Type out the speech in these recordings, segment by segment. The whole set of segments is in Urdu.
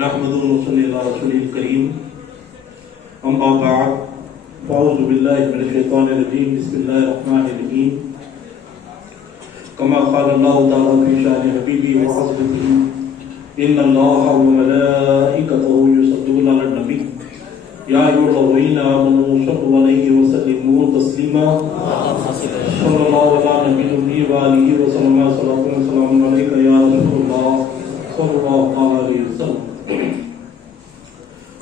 نحمده ونصلي على رسوله الكريم اما بعد فاعوذ بالله من الشيطان الرجيم بسم الله الرحمن الرحيم كما قال الله تعالى في شأن حبيبه وعظمته ان الله وملائكته يصلون على النبي يا ايها الذين امنوا صلوا عليه وسلموا تسليما صلى الله على نبينا وآله وسلم صلاة وسلام عليك يا رسول الله صلى الله عليه وسلم.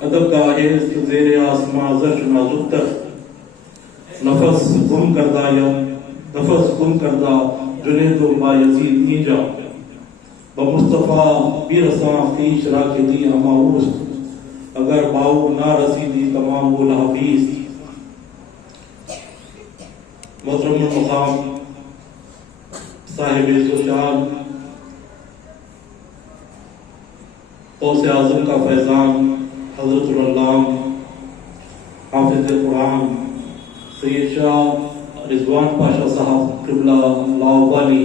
ادب کا آہست زیر آسماں زرش نازک تر نفس گم کردہ یا نفس گم کردہ جنید و بایزید نیجا بمصطفیٰ بیرساں خیش راکدی ہماؤس اگر باؤ نہ رسیدی تمام وہ لحبیز. محترم المقام صاحب عز و شان غوث اعظم کا فیضان حضرت العلام حافظ قرآن سید شاہ رضوان پاشا صاحب قبلہ لاہوالی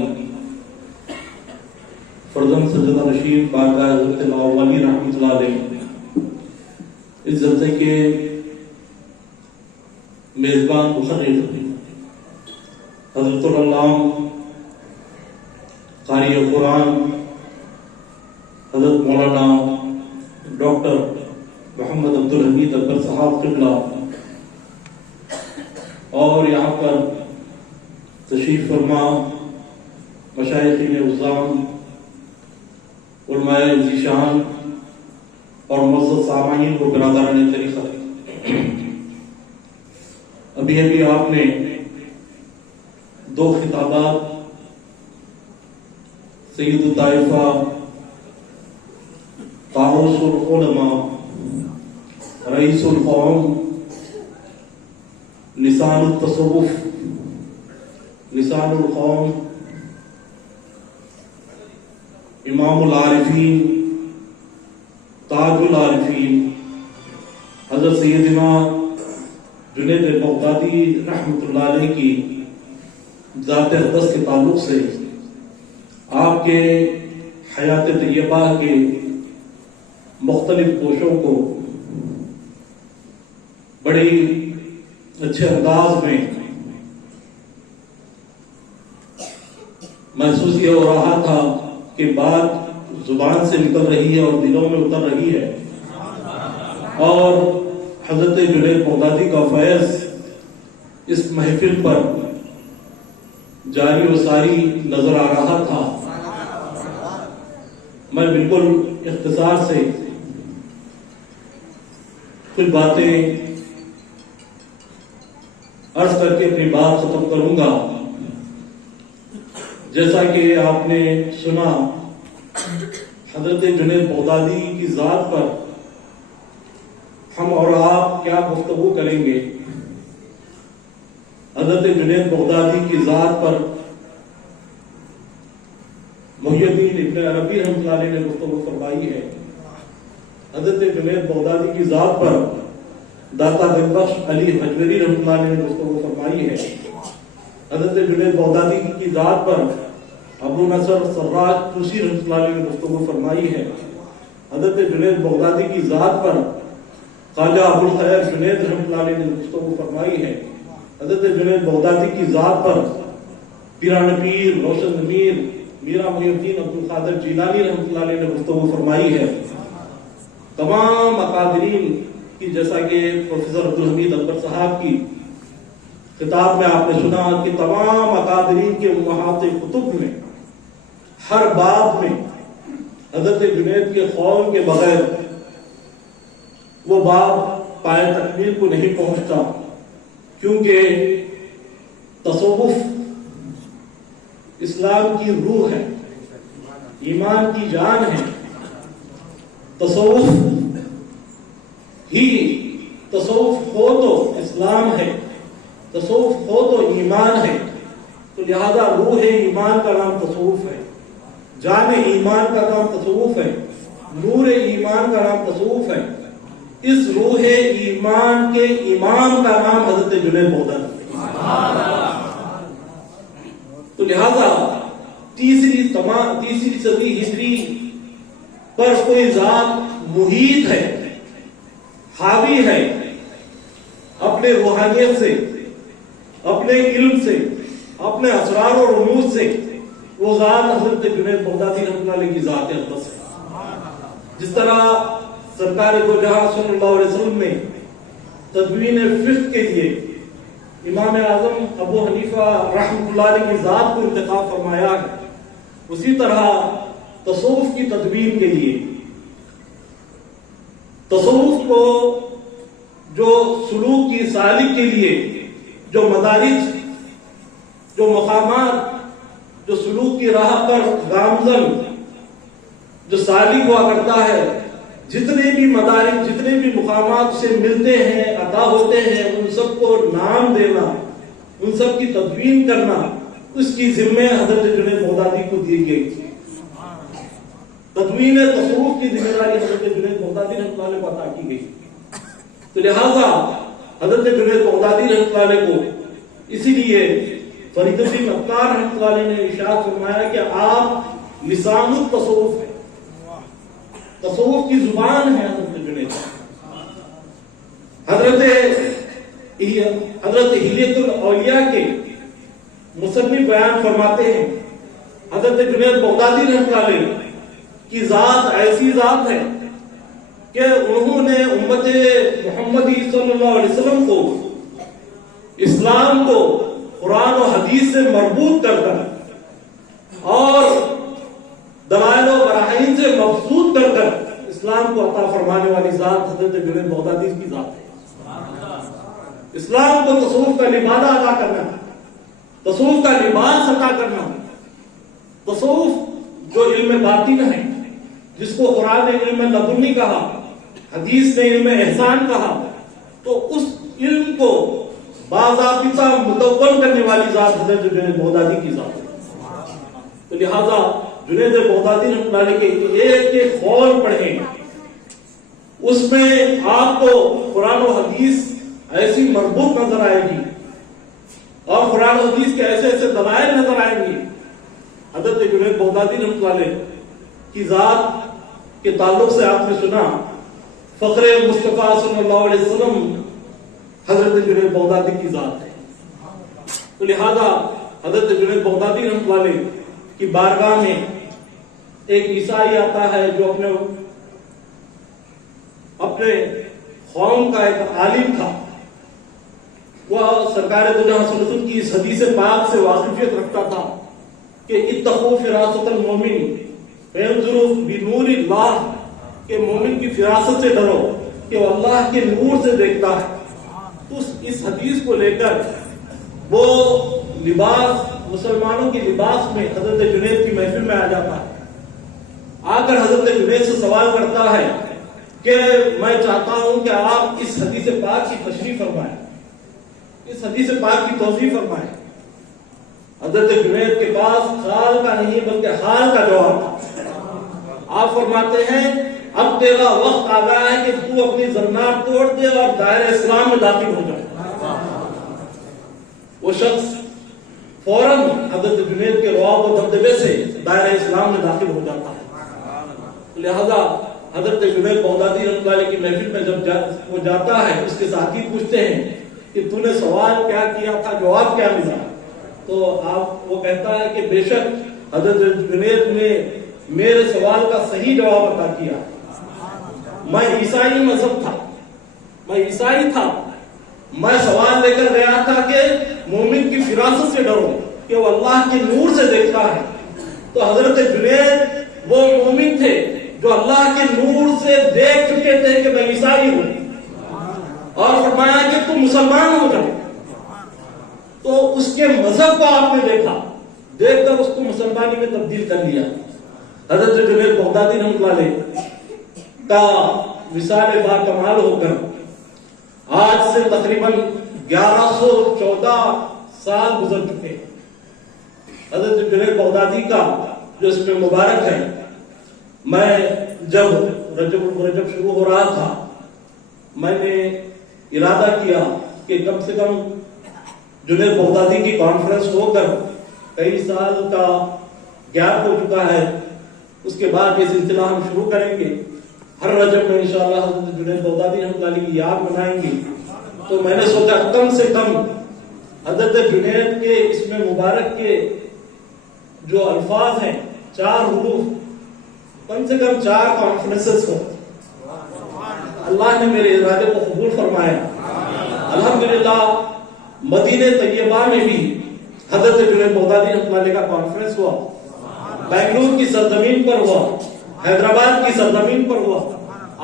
فرزند سجدہ نشین بارگاہ حضرت لاہوالی رحمۃ اللہ علیہ اس جلسے کے میزبان مقرر حضرت العلام قاری قرآن حضرت مولانا ڈاکٹر محمد عبدالحمید اکبر صاحب قبلہ اور یہاں پر تشریف فرما مشائخین عظام علماء ذیشان اور معزز سامعین کو برادران طریقت. ابھی آپ نے دو خطابات سید الطائفہ طاؤس العلماء رئیس القوم لسان التصوف لسان القوم امام العارفین تاج العارفین حضرت سیدنا جنید بغدادی رحمۃ اللہ علیہ کی ذات اقدس کے تعلق سے آپ کے حیات طیبہ کے مختلف کوشوں کو بڑی اچھے انداز میں محسوس یہ ہو رہا تھا کہ بات زبان سے نکل رہی ہے اور دلوں میں اتر رہی ہے اور حضرت جنید بغدادی کا فیض اس محفل پر جاری و ساری نظر آ رہا تھا. میں بالکل اختصار سے کچھ باتیں عرض کر کے اپنی بات ختم کروں گا. جیسا کہ آپ نے سنا حضرت جنید بغدادی کی ذات پر ہم اور آپ کیا گفتگو کریں گے. حضرت جنید بغدادی کی ذات پر محی الدین ابن عربی رحمۃ اللہ علیہ نے گفتگو فرمائی ہے. حضرت جنید بغدادی کی ذات پر داتا گنج بخش علی حجویری رحمۃ اللہ علیہ نے گفتگو فرمائی ہے. حضرت جنید بغدادی کی ذات پر ابو نصر سراج توسی رحمۃ اللہ علیہ نے گفتگو فرمائی ہے. حضرت جنید بغدادی کی ذات پر خواجہ ابو الخیر جنید رحمۃ اللہ علیہ نے گفتگو فرمائی ہے. حضرت جنید بغدادی کی ذات پر پیران پیر روشن ضمیر میرا محی الدین عبدالقادر جیلانی رحمۃ اللہ علیہ نے گفتگو فرمائی ہے. تمام اکابرین کی جیسا کہ پروفیسر عبدالحمید اکبر صاحب کی خطاب میں آپ نے سنا کہ تمام اکابرین کے امہات کتب میں ہر باب میں حضرت جنید کے قول کے بغیر وہ باب پائے تکمیل کو نہیں پہنچتا، کیونکہ تصوف اسلام کی روح ہے، ایمان کی جان ہے. تصوف ہو تو اسلام ہے، تصوف ہو تو ایمان ہے. تو لہذا روح ایمان کا نام تصوف ہے، جان ایمان کا نام تصوف ہے، نور ایمان کا نام تصوف ہے. اس روح ایمان کے امام کا نام حضرت جنید بغدادی. تو لہذا تیسری صدی ہجری پر کوئی ذات محیط ہے، حاوی ہے اپنے روحانیت سے، اپنے علم سے، اپنے اسرار و رموز سے، وہ ذات حضرت جنید بغدادی رحمۃ اللہ علیہ کی ذات اقدس ہے۔ جس طرح سرکار دو جہاں صلی اللہ علیہ وسلم نے تدوین فقہ کے لیے امام اعظم ابو حنیفہ رحمۃ اللہ علیہ کی ذات کو انتخاب فرمایا ہے، اسی طرح تصوف کی تدوین کے لیے، تصوف کو جو سلوک کی سالک کے لیے جو مدارج، جو مقامات، جو سلوک کی راہ پر گامزن جو سالک ہوا کرتا ہے، جتنے بھی مدارج، جتنے بھی مقامات سے ملتے ہیں، عطا ہوتے ہیں، ان سب کو نام دینا، ان سب کی تدوین کرنا، اس کی ذمہ حضرت جنید بغدادی کو دی گئی تھی۔ تدوین تصوف کی ذمہ داری حضرت جنید بغدادی رحمۃ اللہ علیہ کو عطا کی گئی، تو لہذا حضرت جنید بغدادی رحمۃ اللہ علیہ کو اسی لیے فرید الدین عطار رحمۃ اللہ علیہ نے ارشاد فرمایا کہ آپ لسان التصوف ہے، تصوف کی زبان ہے حضرت جنید۔ حضرت حلیت الاولیاء کے مصنف بیان فرماتے ہیں حضرت جنید بغدادی رحمۃ اللہ علیہ کی ذات ایسی ذات ہے کہ انہوں نے امت محمدی صلی اللہ علیہ وسلم کو، اسلام کو قرآن و حدیث سے مربوط کر کر اور دلائل و براہین سے مبسوط کر کر اسلام کو عطا فرمانے والی ذات حضرت جنید بغدادی کی ذات ہے۔ اسلام کو تصوف کا لبادہ ادا کرنا، تصوف کا لباس عطا کرنا، تصوف جو علم باطن ہے، جس کو قرآن نے علم لدنی کہا، حدیث نے علم احسان کہا، تو اس علم کو باضابطہ مدون کرنے والی ذات حضرت جنید بغدادی کی ذات ہے۔ تو لہذا جنید بغدادی رحمۃ اللہ علیہ کے ایک ایک قول پڑھیں، اس میں آپ کو قرآن و حدیث ایسی مربوط نظر آئے گی اور قرآن و حدیث کے ایسے ایسے دلائل نظر آئیں گی۔ حضرت جنید بغدادی رحمۃ اللہ علیہ کی ذات کے تعلق سے آپ نے سنا فخر مصطفیٰ صلی اللہ علیہ وسلم حضرت جنید بغدادی کی ذات ہے، تو لہذا حضرت جنید بغدادی رحمۃ اللہ علیہ کی بارگاہ میں ایک عیسائی آتا ہے جو اپنے قوم کا ایک عالم تھا، وہ سرکار دو جہاں صلی اللہ علیہ وسلم کی اس حدیث پاک سے واقفیت رکھتا تھا کہ اتقوا فراست المومن فینظروا بنور اللہ، کہ مومن کی فراست سے ڈرو کہ وہ اللہ کے نور سے دیکھتا ہے۔ تو اس حدیث کو لے کر وہ لباس، مسلمانوں کے لباس میں حضرت جنید کی محفل میں آ جاتا ہے، آ کر حضرت جنید سے سوال کرتا ہے کہ میں چاہتا ہوں کہ آپ اس حدیث پاک کی تشریح فرمائیں، اس حدیث پاک کی توضیح فرمائیں۔ حضرت جنید کے پاس خال کا نہیں بلکہ حال کا جواب تھا۔ آپ فرماتے ہیں اب تیرا وقت آ گیا ہے کہ تو اپنی زنار توڑ دے اور دائرہ اسلام میں داخل ہو جائے۔ وہ شخص فوراً حضرت جنید کے رعب و دبدبے سے دائرہ اسلام میں داخل ہو جاتا ہے۔ لہذا حضرت جنید بغدادی رحمۃ اللہ علیہ کی محفل میں جب وہ جاتا ہے، اس کے ساتھی پوچھتے ہیں کہ تو نے سوال کیا کیا تھا، جواب کیا ملا؟ تو وہ کہتا ہے کہ بے شک حضرت جنید نے میرے سوال کا صحیح جواب عطا کیا۔ میں عیسائی مذہب تھا، میں عیسائی تھا، میں سوال لے کر گیا تھا کہ مومن کی فراست سے ڈرو کہ وہ اللہ کے نور سے دیکھتا ہے۔ تو حضرت جنید وہ مومن تھے جو اللہ کے نور سے دیکھ چکے تھے کہ میں عیسائی ہوں، اور فرمایا کہ تم مسلمان ہو جاؤ۔ تو اس کے مذہب کو آپ نے دیکھا، دیکھ کر اس کو مسلمانی میں تبدیل کر لیا۔ حضرت جنید بغدادی رحمۃ اللہ علیہ کا وصال با کمال ہو کر آج سے تقریباً 1114 سال گزر چکے۔ حضرت جنید بغدادی کا جو اس میں مبارک ہے، میں جب رجب شروع ہو رہا تھا، میں نے ارادہ کیا کہ کم سے کم جنید بغدادی کی کانفرنس ہو کر کئی سال کا گیپ ہو چکا ہے، اس کے بعد یہ سلسلہ ہم شروع کریں گے. ہر رجب میں انشاءاللہ حضرت جنید بغدادی رحمۃ اللہ علیہ کی یاد منائیں گے. تو میں نے سوچا کم سے کم حضرت جنید کے اس میں مبارک کے جو الفاظ ہیں 4 حروف کم سے کم 4 کانفرنسز ہو. اللہ نے میرے ارادے کو قبول فرمایا. الحمدللہ مدینہ طیبہ میں بھی حضرت جنید بغدادی رحمۃ اللہ علیہ کا کانفرنس ہوا. بنگلور کی سرزمین پر ہوا, حیدرآباد کی سرزمین پر ہوا.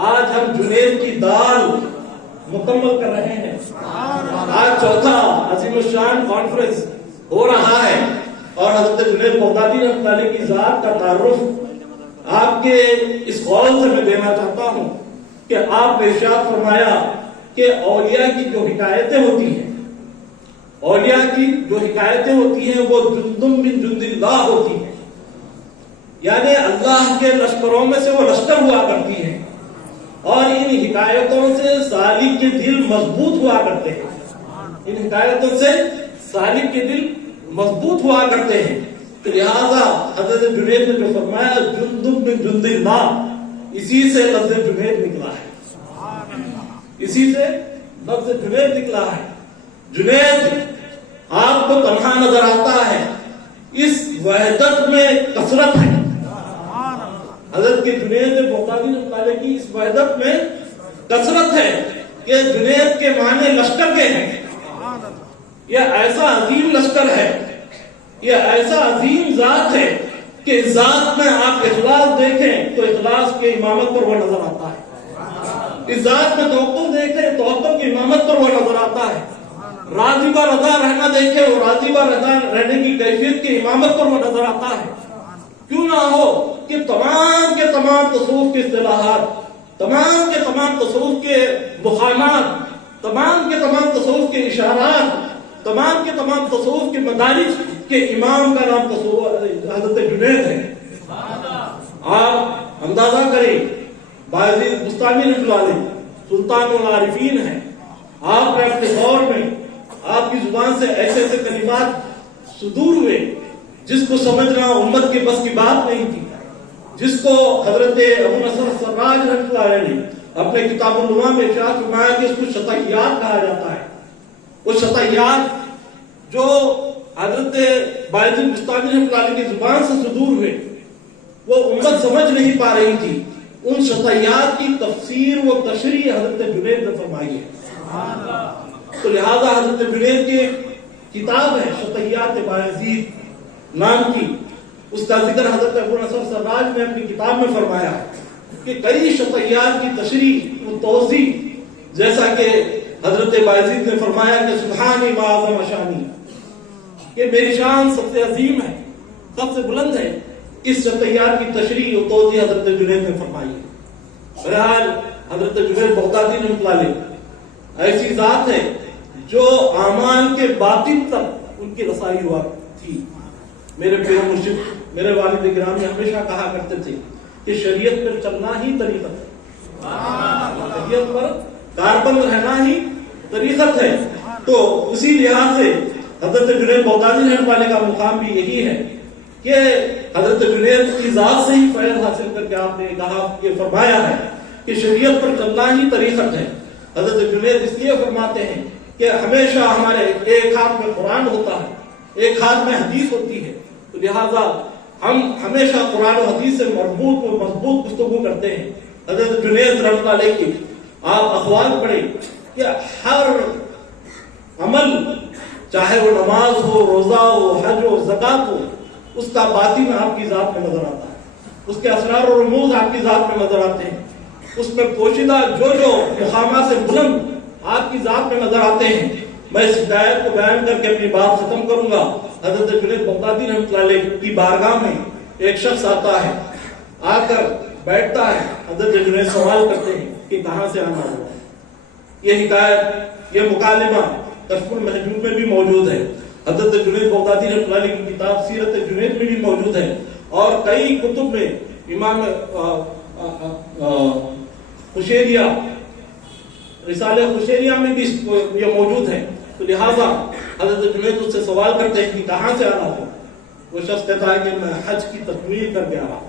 آج ہم جنید کی دال مکمل کر رہے ہیں. آج چوتھا عظیم الشان کانفرنس ہو رہا ہے اور حضرت جنید بغدادی رحمۃ اللہ علیہ کی ذات کا تعارف آپ کے اس قول سے میں دینا چاہتا ہوں کہ آپ نے ارشاد فرمایا کہ اولیاء کی جو حکایتیں ہوتی ہیں, اولیاء کی جو حکایتیں ہوتی ہیں وہ جندم من جند اللہ ہوتی ہیں, یعنی اللہ کے لشکروں میں سے وہ لشکر ہوا کرتی ہیں اور ان حکایتوں سے سالک کے دل مضبوط ہوا کرتے ہیں. ان حکایتوں سے سالک کے دل مضبوط ہوا کرتے ہیں. تو لہذا حضرت جنید نے جو فرمایا جندب من جند اللہ, اسی سے لفظ جنید نکلا ہے. اسی سے لفظ جنید نکلا ہے. جنید آپ کو تنہا نظر آتا ہے, اس وحدت میں کثرت ہے. حضرت کے جنید بغدادی رحمۃ اللہ علیہ کی اس وحدت میں کثرت ہے کہ جنید کے معنی لشکر کے ہیں. یہ ایسا عظیم لشکر ہے, یہ ایسا عظیم ذات ہے کہ اس ذات میں آپ اخلاص دیکھیں تو اخلاص کے امامت پر وہ نظر آتا ہے. اس ذات میں توکل دیکھیں توکل کی امامت پر وہ نظر آتا ہے. راضی و رضا رہنا دیکھیں وہ راضی و رضا رہنے کی کیفیت کی امامت پر وہ نظر آتا ہے. کیوں نہ ہو کہ تمام کے تمام تصوف کے اصطلاحات, تمام کے تمام تصوف کے مقامات, تمام کے تمام تصوف کے اشارات, تمام کے تمام تصوف کے مدارج کے امام کا نام حضرت جنید ہے. آپ اندازہ کریں بایزید بستانی رحمۃ اللہ علیہ سلطان العارفین ہیں. آپ نے اپنے دور میں آپ کی زبان سے ایسے ایسے کلمات صدور ہوئے جس کو سمجھنا امت کے بس کی بات نہیں تھی, جس کو حضرت ابو نصر سراج رحمۃ اللہ علیہ نے اپنے کتاب النما میں ارشاد فرمایا کہ اس کو شطحیات کہا جاتا ہے. وہ شطحیات جو حضرت بایزید بستانی رحمۃ اللہ علیہ کی زبان سے صدور ہوئے وہ امت سمجھ نہیں پا رہی تھی. ان شطحیات کی تفسیر و تشریح حضرت جنید نے فرمائی ہے. تو لہذا حضرت جنید کی کتاب ہے شطحیات بایزید نام کی, اس کا ذکر حضرت ابو نصر سراج نے اپنی کتاب میں فرمایا کہ کئی شطحیات کی تشریح و توضیح, جیسا کہ حضرت بایزید نے فرمایا کہ سبحانی ما اعظم شانی, کہ میری شان سب سے عظیم ہے, سب سے بلند ہے. اس شطحیات کی تشریح و توضیح حضرت جنید نے فرمائی ہے. بہرحال حضرت جنید بغدادی رحمۃ اللہ علیہ ایسی ذات ہے جو اعمال کے باطن تک ان کی رسائی ہوا تھی. میرے پیر مرشد میرے والد گرامی ہمیشہ کہا کرتے تھے کہ شریعت پر چلنا ہی طریقت ہے, شریعت پر کاربند رہنا ہی طریقت ہے. تو اسی لحاظ سے حضرت جنید بغدادی رحمۃ اللہ علیہ کا مقام بھی یہی ہے کہ حضرت جنید کی ذات سے ہی فیض حاصل کر کے آپ نے کہا کہ فرمایا ہے کہ شریعت پر چلنا ہی طریقت ہے. حضرت جنید اس لیے فرماتے ہیں کہ ہمیشہ ہمارے ایک ہاتھ میں قرآن ہوتا ہے, ایک ہاتھ میں حدیث ہوتی ہے. تو لہذا ہم ہمیشہ قرآن و حدیث سے مربوط و مضبوط گفتگو کرتے ہیں. حضرت جنید رحمۃ اللہ علیہ کی آپ اقوال پڑھیں کہ ہر عمل چاہے وہ نماز ہو, روزہ ہو, حج ہو, زکات ہو, اس کا باطن آپ کی ذات میں نظر آتا ہے, اس کے اسرار و رموز آپ کی ذات میں نظر آتے ہیں, اس میں پوشیدہ جو مقامات سے بلند آپ کی ذات میں نظر آتے ہیں. میں اس ہدایت کو بیان کر کے اپنی بات ختم کروں گا. حضرت جنید بغدادی رحمۃ اللہ علیہ کی بارگاہ میں ایک شخص آتا ہے, آ کر بیٹھتا ہے. حضرت جنید سوال کرتے ہیں کہ کہاں سے آنا ہوا. یہ حکایت, یہ مکالمہ کشف المحجوب میں بھی موجود ہے. حضرت جنید بغدادی رحمۃ اللہ علیہ کی کتاب سیرت جنید میں بھی موجود ہے اور کئی کتب میں امام خشیریہ رسالہ خشیریہ میں بھی یہ موجود ہے. تو لہذا حضرت جنید اس سے سوال کرتے ہیں کہ کہاں سے آ رہا ہو. وہ شخص کہتا ہے کہ میں حج کی تکمیل کر کے آ رہا ہوں.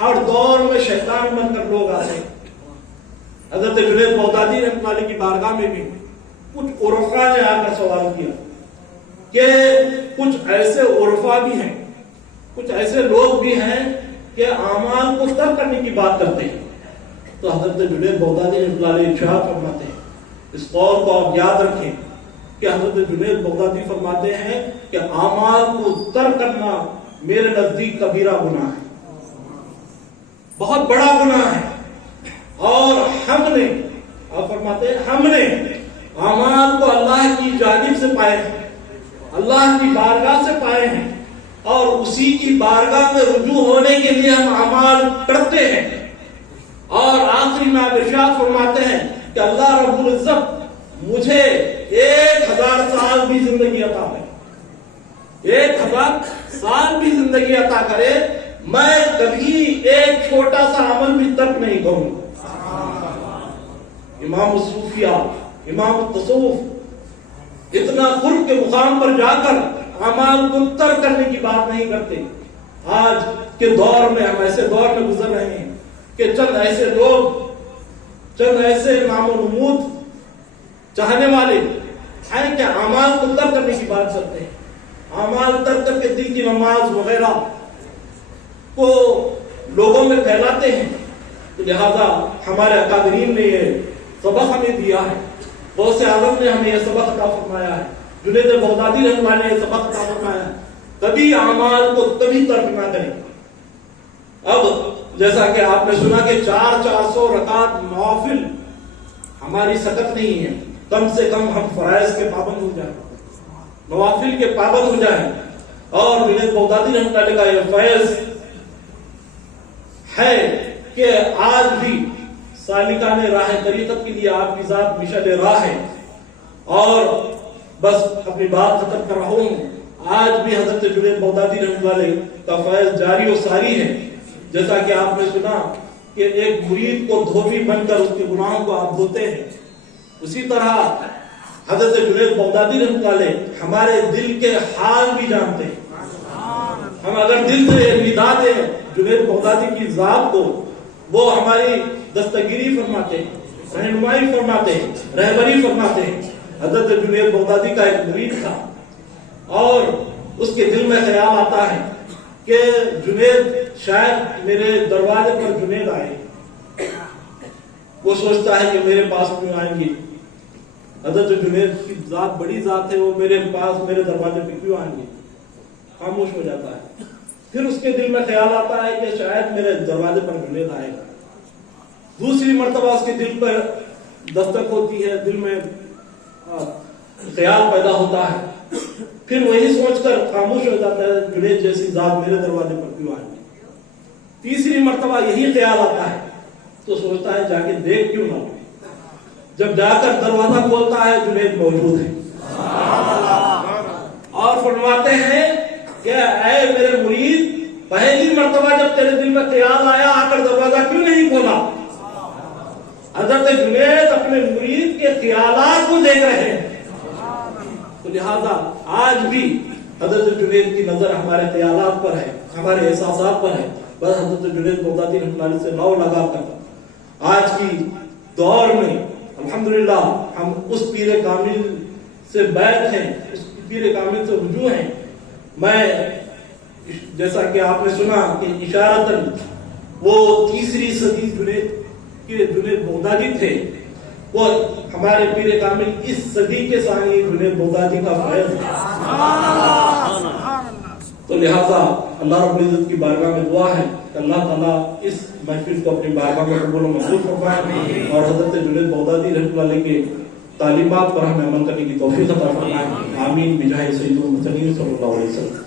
ہر دور میں شیطان بن کر لوگ آتے ہیں. حضرت جنید بغدادی رحمۃ اللہ کی بارگاہ میں بھی کچھ عرفا نے آ کر سوال کیا کہ کچھ ایسے عرفا بھی ہیں, کچھ ایسے لوگ بھی ہیں کہ اعمال کو ترک کرنے کی بات کرتے ہیں. تو حضرت جنید بغدادی رحمۃ اللہ علیہ ارشاد فرماتے ہیں, اس قول کو آپ یاد رکھیں کہ حضرت جنید بغدادی فرماتے ہیں کہ اعمال کو ترک کرنا میرے نزدیک کبیرہ گناہ ہے, بہت بڑا گناہ ہے. اور ہم نے, آپ فرماتے ہیں, ہم نے اعمال کو اللہ کی جانب سے پائے ہیں, اللہ کی بارگاہ سے پائے ہیں, اور اسی کی بارگاہ میں رجوع ہونے کے لیے ہم اعمال کرتے ہیں. اور آخری میں آپ ارشاد فرماتے ہیں کہ اللہ رب العزت مجھے 1000 سال بھی زندگی عطا کرے, 1000 سال بھی زندگی عطا کرے, میں کبھی ایک چھوٹا سا عمل بھی ترک نہیں کروں. امام الصوفیہ, امام التصوف اتنا قرب کے مقام پر جا کر اعمال کو ترک کرنے کی بات نہیں کرتے. آج کے دور میں ہم ایسے دور میں گزر رہے ہیں کہ چند ایسے لوگ, چند ایسے نام و نمود چاہنے والے ہیں کہ اعمال کو ترک کرنے کی بات کرتے ہیں. اعمال ترک کر کے دل کی نماز وغیرہ کو لوگوں میں پھیلاتے ہیں. تو لہذا ہمارے اکابرین نے یہ سبق ہمیں دیا ہے, غوث اعظم نے ہمیں یہ سبق عطا فرمایا ہے, جنید بغدادی رحمۃ اللہ نے یہ سبق عطا فرمایا ہے, کبھی اعمال کو کبھی ترک نہ کریں. اب جیسا کہ آپ نے سنا کہ 400 رکعت نوافل ہماری سکت نہیں ہے, کم سے کم ہم فرائض کے پابند ہو جائیں, نوافل کے پابند ہو جائیں. اور جنید بغدادی رحمۃ اللہ کا یہ فیض ہے کہ آج بھی سالکان راہ طریقت کے لیے آپ کی ذات مشعل راہ ہے. اور بس اپنی بات ختم کر رہا ہوں, آج بھی حضرت جنید بغدادی رحمۃ اللہ علیہ کا فیض جاری و ساری ہے. جیسا کہ آپ نے سنا کہ ایک مرید کو دھوبی بن کر اس کے گناہوں کو آپ دھوتے ہیں, اسی طرح حضرت جنید بغدادی رحمۃ اللہ علیہ ہمارے دل کے حال بھی جانتے ہیں. ہم اگر دل سے ندا دیں جنید بغدادی کی ذات کو, وہ ہماری دستگیری فرماتے ہیں, رہنمائی فرماتے ہیں, رہبری فرماتے ہیں. حضرت جنید بغدادی کا ایک مرید تھا اور اس کے دل میں خیال آتا ہے کہ جنید شاید میرے دروازے پر جنید آئے. وہ سوچتا ہے کہ میرے پاس کیوں آئیں گے, حضرت جنید کی ذات بڑی ذات ہے, وہ میرے پاس میرے دروازے پہ کیوں آئیں گے, خاموش ہو جاتا ہے. پھر اس کے دل میں خیال آتا ہے کہ شاید میرے دروازے پر جنید آئے گا. دوسری مرتبہ اس کے دل پر دستک ہوتی ہے, دل میں خیال پیدا ہوتا ہے, پھر وہی سوچ کر خاموش ہو جاتا ہے, جنید جیسی ذات میرے دروازے پر کیوں آئے گی. تیسری مرتبہ یہی خیال آتا ہے تو سوچتا ہے جا کے دیکھ کیوں نہ. جب جا کر دروازہ کھولتا ہے جنید موجود ہے اور فرماتے ہیں کہ اے میرے مرید, پہلی مرتبہ جب تیرے دل میں خیال آیا آ کر دروازہ کیوں نہیں کھولا. حضرت جنید اپنے مرید کے خیالات کو دیکھ رہے ہیں. تو لہذا آج بھی حضرت جنید کی نظر ہمارے خیالات پر ہے, ہمارے احساسات پر ہے. بس حضرت جنید بغدادی رحمۃ اللہ علیہ سے لو لگا کر آج کی دور میں الحمدللہ ہم اس پیر کامل سے بیعت ہیں, اس پیر کامل سے رجوع ہیں. میں جیسا کہ آپ نے سنا کہ اشارتاً وہ 3 صدی جنید بغدادی تھے, وہ ہمارے پیر کامل اس صدی کے ثانی جنید بغدادی کا فیض ہے. تو لہذا اللہ رب العزت کی بارگاہ میں دعا ہے کہ اللہ تعالیٰ اس محفل کو اپنی بارگاہ میں قبول و منظور فرمائے اور حضرت جنید بغدادی رحمۃ اللہ علیہ کے تعلیمات پر ہمیں عمل کرنے کی توفیق عطا فرمائے. آمین بجاہ سید المرسلین صلی اللہ علیہ وسلم.